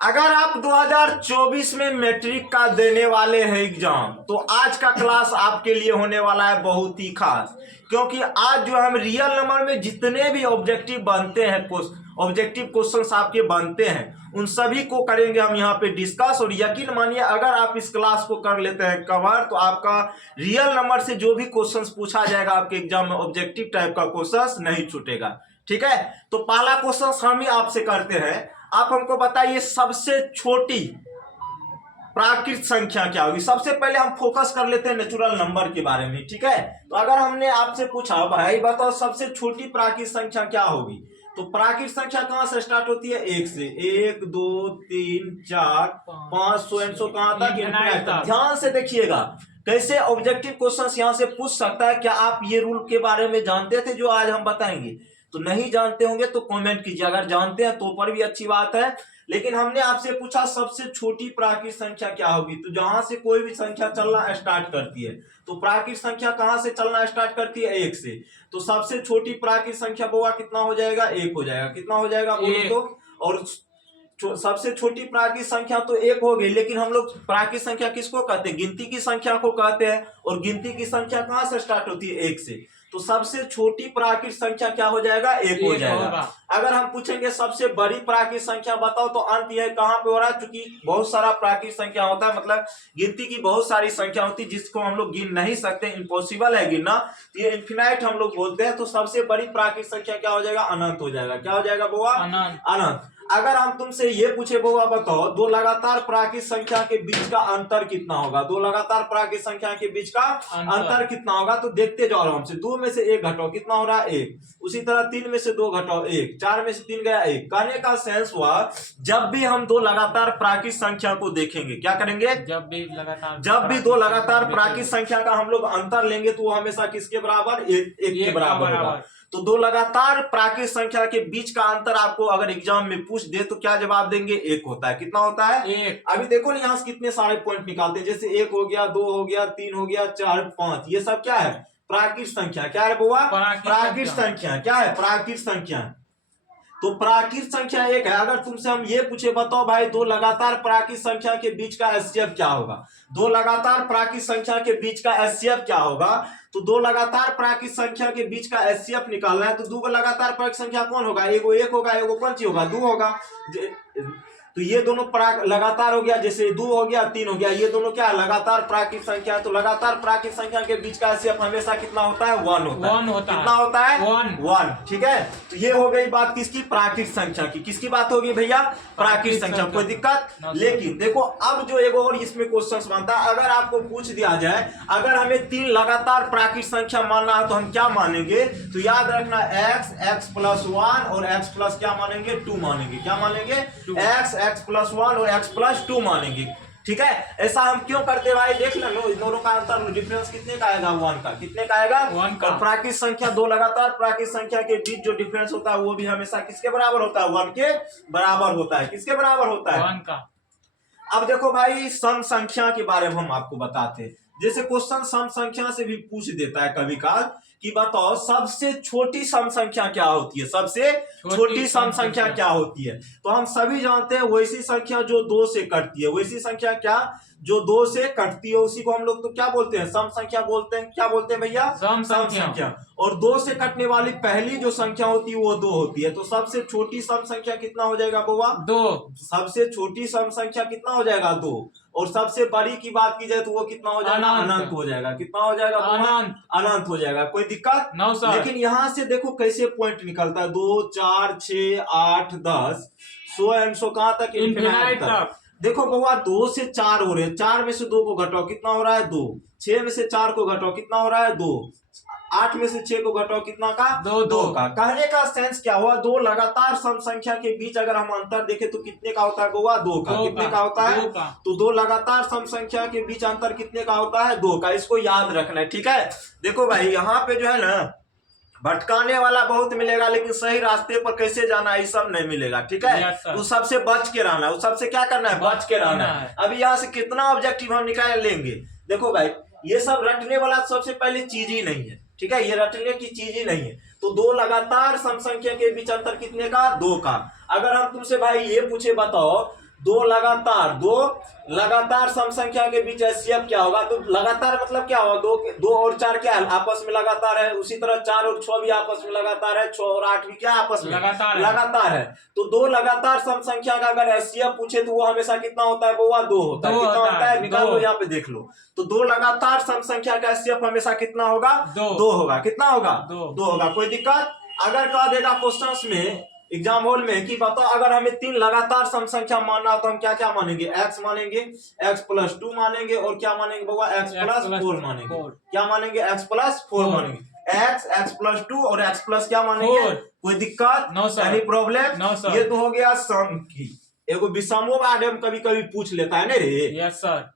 अगर आप 2024 में मैट्रिक का देने वाले हैं एग्जाम, तो आज का क्लास आपके लिए होने वाला है बहुत ही खास। क्योंकि आज जो हम रियल नंबर में जितने भी ऑब्जेक्टिव बनते हैं, ऑब्जेक्टिव क्वेश्चंस आपके बनते हैं, उन सभी को करेंगे हम यहाँ पे डिस्कस। और यकीन मानिए, अगर आप इस क्लास को कर लेते हैं कवर, तो आपका रियल नंबर से जो भी क्वेश्चंस पूछा जाएगा आपके एग्जाम में, ऑब्जेक्टिव टाइप का क्वेश्चंस नहीं छूटेगा। ठीक है, तो पहला क्वेश्चन हम ही आपसे करते हैं। आप हमको बताइए सबसे छोटी प्राकृत संख्या क्या होगी। सबसे पहले हम फोकस कर लेते हैं नेचुरल नंबर के बारे में। ठीक है, तो अगर हमने आपसे पूछा भाई बताओ सबसे छोटी प्राकृत संख्या क्या होगी, तो प्राकृत संख्या कहां से स्टार्ट होती है? एक से। 1 2 3 4 5 100 कहां तक? ध्यान से देखिएगा कैसे ऑब्जेक्टिव क्वेश्चंस यहां से पूछ सकता है। क्या आप ये रूल के बारे में जानते थे जो आज हम बताएंगे? तो नहीं जानते होंगे तो कमेंट कीजिए, अगर जानते हैं तो पर भी अच्छी बात है। लेकिन हमने आपसे पूछा सबसे छोटी प्राकृत संख्या क्या होगी, तो जहां से कोई भी संख्या चलना स्टार्ट करती है, तो प्राकृत संख्या कहां से चलना स्टार्ट करती है? 1 से। तो सबसे छोटी प्राकृत संख्या बोआ कितना हो जाएगा? 1 हो जाएगा। कितना हो जाएगा बोलो तो? और सबसे छोटी प्राकृत संख्या तो 1 हो गई, लेकिन हम लोग प्राकृत संख्या किसको कहते हैं? गिनती की संख्या को कहते हैं। और गिनती की संख्या कहां से स्टार्ट होती है? 1 से। तो सबसे छोटी प्राकृत संख्या क्या हो जाएगा? 1 हो जाएगा। अगर हम पूछेंगे सबसे बड़ी प्राकृत संख्या बताओ, तो अंत यह कहां पे हो रहा है? चूंकि बहुत सारा प्राकृत संख्या होता है, मतलब गिनती की बहुत सारी संख्या होती है जिसको हम लोग गिन नहीं सकते, इम्पॉसिबल है गिनना, तो ये इन्फिनाइट हम लोग बोलते हैं। तो सबसे बड़ी प्राकृत संख्या क्या हो जाएगा? अनंत हो जाएगा। क्या हो जाएगा बुआ? अनंत। अगर हम तुमसे ये पूछे बुआ बताओ दो लगातार प्राकृत संख्या के बीच का अंतर कितना होगा? दो लगातार प्राकृत संख्या के बीच का अंतर कितना होगा? तो देखते जाओ हमसे। 2 में से 1 घटाओ, कितना हो रहा है? 1। उसी तरह 3 में से 2 घटाओ, 1। 4 में से 3 गया 1। कहने का सेंस हुआ, जब भी हम दो लगातार प्राकृत संख्या को देखेंगे, क्या करेंगे? जब भी दो लगातार प्राकृत संख्या का हम लोग अंतर लेंगे, तो वो हमेशा किसके बराबर? 1 के बराबर होगा। तो दो लगातार प्राकृत संख्या के बीच का अंतर आपको अगर एग्जाम में पूछ दे तो क्या जवाब देंगे? 1 होता है। कितना होता है? 1। अभी देखो ना, यहाँ से कितने सारे पॉइंट निकालते हैं, जैसे 1 हो गया, 2 हो गया, 3 हो गया, 4 5, ये सब क्या है? प्राकृत संख्या। क्या है बुआ? प्राकृत संख्या। क्या है? प्राकृत संख्या। तो प्राकृत संख्या 1 है। अगर तुमसे हम ये पूछे बताओ भाई दो लगातार प्राकृत संख्या के बीच का एचसीएफ क्या होगा? दो लगातार प्राकृत संख्या के बीच का एचसीएफ क्या होगा? तो दो लगातार प्राकृत संख्या के बीच का एचसीएफ निकालना है, तो दो लगातार प्राकृत संख्या कौन होगा? एगो 1 होगा, एगो कौन सी होगा? 2 होगा। तो ये दोनों लगातार हो गया, जैसे 2 हो गया, 3 हो गया, ये दोनों क्या लगातार प्राकृत संख्या है। तो लगातार प्राकृत संख्या के बीच का एचसीएफ हमेशा कितना होता है? 1 होता है। कितना होता है? 1। ठीक है, तो ये हो गई बात किसकी? प्राकृत संख्या की। किसकी बात होगी भैया? प्राकृत संख्या। कोई दिक्कत? लेकिन देखो अब जो एगो और इसमें क्वेश्चन बनता है, अगर आपको पूछ दिया जाए अगर हमें 3 लगातार प्राकृत संख्या मानना है तो हम क्या मानेंगे? तो याद रखना x प्लस 1 और x प्लस क्या मानेंगे? 2 मानेंगे। क्या मानेंगे? x प्लस 1 और x प्लस 2 मानेंगे। ठीक है, ऐसा हम क्यों करते भाई? देख लो दोनों का अंतर डिफरेंस कितने का आएगा? 1 का। कितने का आएगा? 1 का। और प्राकृत संख्या दो लगातार प्राकृत संख्या के बीच जो डिफरेंस होता है वो भी हमेशा किसके बराबर होता है? 1 के बराबर होता है। किसके बराबर होता है? 1 का। अब देखो भाई सम संख्या के बारे में हम आपको बताते हैं। जैसे क्वेश्चन सम संख्या से भी पूछ देता है कभी काल कि बताओ सबसे छोटी सम संख्या क्या होती है? सबसे छोटी सम संख्या क्या होती है? तो हम सभी जानते हैं वैसी संख्या जो 2 से कटती है। वैसी संख्या क्या? जो 2 से कटती है, उसी को हम लोग तो क्या बोलते हैं? सम संख्या बोलते हैं। क्या बोलते हैं भैया? सम संख्या। और 2 से कटने वाली पहली जो संख्या होती है वो 2 होती है। तो सबसे छोटी सम संख्या कितना हो जाएगा बुआ? 2। सबसे छोटी सम संख्या कितना हो जाएगा? 2। और सबसे बड़ी की बात की जाए तो वो कितना हो जाएगा? अनंत हो जाएगा। कितना हो जाएगा? अनंत हो जाएगा। कोई दिक्कत? No sir. लेकिन यहां से देखो कैसे पॉइंट निकलता है। 2 4 6 8 10 100 कहां तक? इनफिनाइट तक। देखो बउआ 2 से 4 हो रहे हैं, 4 में से 2 को घटाओ, कितना हो रहा है? 2। 6 में से 4 को घटाओ, कितना हो रहा है? 2। 8 में से 6 को घटाओ, कितना का? 2 का। कहने का सेंस क्या हुआ? दो लगातार सम संख्या के बीच अगर हम अंतर देखें तो कितने का होता है बउआ? 2 का। कितने का होता है? 2 का। तो दो लगातार सम संख्या के बीच अंतर कितने का होता है? 2 का। इसको याद रखना है। ठीक है, देखो भाई यहाँ पे जो है ना भटकाने वाला बहुत मिलेगा, लेकिन सही रास्ते पर कैसे जाना है ये सब नहीं मिलेगा। ठीक है, तो सबसे बच के रहना है। उस सबसे क्या करना है? बच के रहना है। अभी यहाँ से कितना ऑब्जेक्टिव हम निकाल लेंगे? देखो भाई ये सब रटने वाला सबसे पहले चीज ही नहीं है। ठीक है, ये रटने की चीज ही नहीं है। तो दो लगातार सम संख्या के बीच अंतर कितने का? 2 का। अगर हम तुमसे भाई ये पूछे बताओ दो लगातार सम संख्या के बीच एचसीएफ क्या होगा? तो लगातार मतलब क्या होगा? दो और 4 क्या है? आपस में लगातार है। उसी तरह 4 और 6 भी आपस में लगातार है। 6 और 8 भी क्या आपस में लगातार है। तो दो लगातार सम संख्या का अगर एचसीएफ पूछे तो वो हमेशा कितना होता है? वो 2 होता है। कितना होता है? निकाल लो, यहाँ पे देख लो। तो दो लगातार सम संख्या का एचसीएफ हमेशा कितना होगा? 2 होगा। कितना होगा? 2 होगा। कोई दिक्कत? अगर कह देगा क्वेश्चन में, एग्जाम हॉल में, कि बताओ अगर हमें 3 लगातार सम संख्या मानना हो तो हम क्या क्या मानेंगे? x मानेंगे, x+2 मानेंगे, और क्या मानेंगे बाबा? x+4 मानेंगे। क्या मानेंगे? x+4 मानेंगे। x+2 और x+ क्या मानेंगे? कोई दिक्कत? Any problem? ये तो हो गया सम की। एगो विषमों बारे में कभी कभी पूछ लेता है ना रे। Yes sir.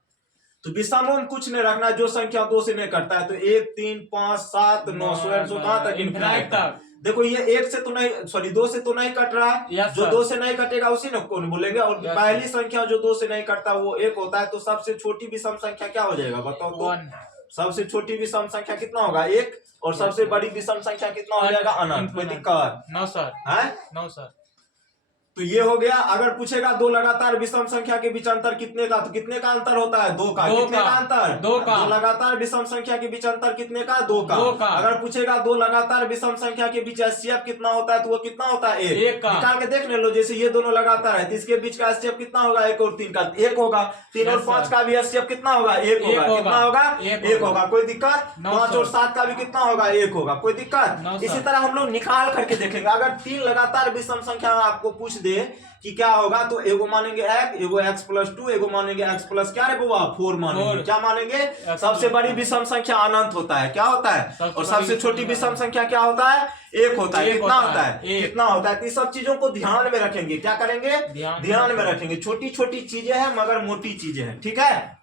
तो विषमों में कुछ नहीं रखना, जो संख्या 2 से नहीं कटता है। तो 1, 3, 5, 7, 9, 100 कहां तक? इनफिनिट तक। देखो ये 1 से तो नहीं, सॉरी 2 से तो नहीं कट रहा है। जो 2 से नहीं कटेगा उसी ने कौन बोलेंगे। और पहली संख्या जो 2 से नहीं कटता वो 1 होता है। तो सबसे छोटी विषम संख्या क्या हो जाएगा बताओ तो? सबसे छोटी विषम संख्या कितना होगा? 1। और सबसे बड़ी विषम संख्या कितना हो जाएगा? अनंत। कोई दिक्कत? No sir. है? No sir. तो ये हो गया। अगर पूछेगा दो लगातार विषम संख्या के बीच अंतर कितने का, तो कितने का अंतर होता है? 2 का। कितने का अंतर? 2 का। दो लगातार विषम संख्या के बीच अंतर कितने का? 2 का। अगर पूछेगा दो लगातार विषम संख्या के बीच एचसीएफ कितना होता है, तो वो कितना होता है? 1 का। निकाल के देख ले लो। जैसे ये दोनों लगातार है तो इसके बीच का एचसीएफ कितना होगा? 1 और 3 का 1 होगा। 3 और 5 का भी एचसीएफ कितना होगा? 1 होगा। कितना होगा? 1 होगा। कोई दिक्कत? 5 और 7 का भी कितना होगा? 1 होगा। कोई दिक्कत? इसी तरह हम लोग निकाल करके देखेंगे। अगर 3 लगातार विषम संख्या आपको पूछ दे कि क्या होगा, तो एगो मानेंगे x, एगो x+2, एगो मानेंगे x+ क्या रे बुआ? 4 मानेंगे। क्या मानेंगे? सबसे बड़ी विषम संख्या अनंत होता है। क्या होता है? और सबसे छोटी विषम संख्या क्या होता है? 1 होता है। कितना होता है? कितना होता है? तो सब चीजों को ध्यान में रखेंगे। क्या करेंगे? ध्यान में रखेंगे। छोटी छोटी चीजें हैं मगर मोटी चीजें हैं। ठीक है।